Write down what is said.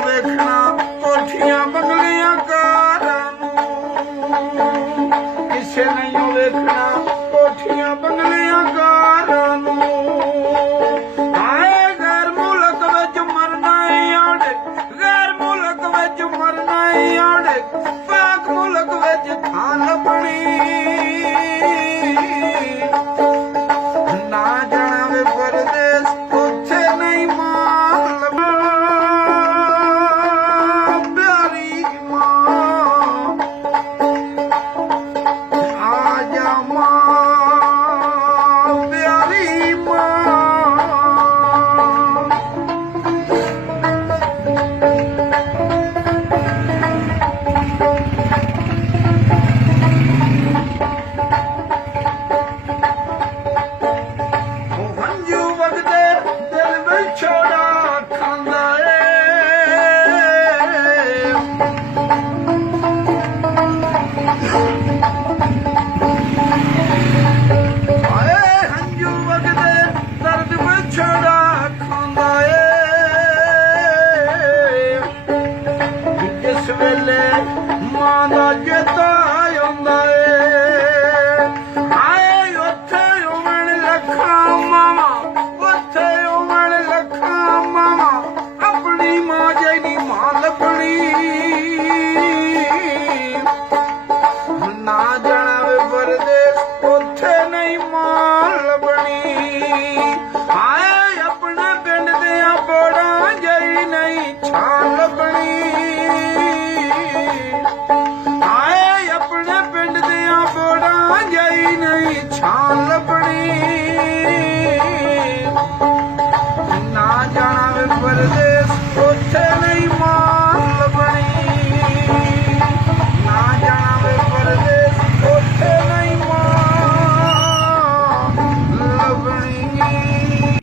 ਵੇਖਣਾ ਕੋਠੀਆਂ ਬੰਗਲੀਆਂ ਕਾਰਾਂ ਨੂੰ, ਕਿਸੇ ਨਹੀਂ ਵੇਖਣਾ ਕੋਠੀਆਂ ਬੰਗਲੀਆਂ ਕਾਰਾਂ ਨੂੰ। ਆਏ ਗੈਰ ਮੁਲਕ ਵਿੱਚ ਮਰਨਾ ਈ ਆੜੇ, ਗੈਰ ਮੁਲਕ ਵਿੱਚ ਮਰਨਾ ਈ ਆੜੇ, ਪਾਕ ਮੁਲਕ ਵਿੱਚ ਥਾਂ ਲੱਭਣੀ। ਨਾ ਜਾਣਾ ਵੇ ਪਰਦੇਸ ਉੱਥੇ ਨਹੀਂ ਮਾਂ ਲੱਭਣਾ, ਪਿਆਰੀ ਮਾਂ ਆ ਜਾ ਮਾਂ, ਪਿਆਰੀ ਮਾਂ। ਹੰਝੂ ਵਗਦੇ ਦਿਲ ਵਿੱਚ ਛੋੜਾ ਖਾਂਦਾ ਏ, ਆਏ ਹੰਝੂ ਵਗਦੇ ਦਰਦ ਵਿੱਚ ਛੋੜਾ ਖਾਂਦਾ ਏ। ਜਿਸ ਵੇਲੇ ਮਾਂ ਦਾ ਚੇਤਾ ਆਉਂਦਾ ਏ, ਆਏ ਉੱਥੇ ਉਮਣ ਲੱਖਾਂ ਮਾਵਾਂ, ਉੱਥੇ ਉਮਣ ਲੱਖਾਂ ਮਾਵਾਂ, ਆਪਣੀ ਮਾਂ ਜਿਹੀ ਮਾਂ ਲੱਭਣੀ। ਨਾ ਜਾਣਾ ਵੇ ਪਰਦੇਸ ਉੱਥੇ ਨਹੀਂ ਮਾਂ ਲੱਭਣੀ। ਆਏ ਆਪਣੇ ਪਿੰਡ ਦੀਆਂ ਬੋੜਾਂ ਜਿਹੀ ਨਹੀਂ ਛਾਂ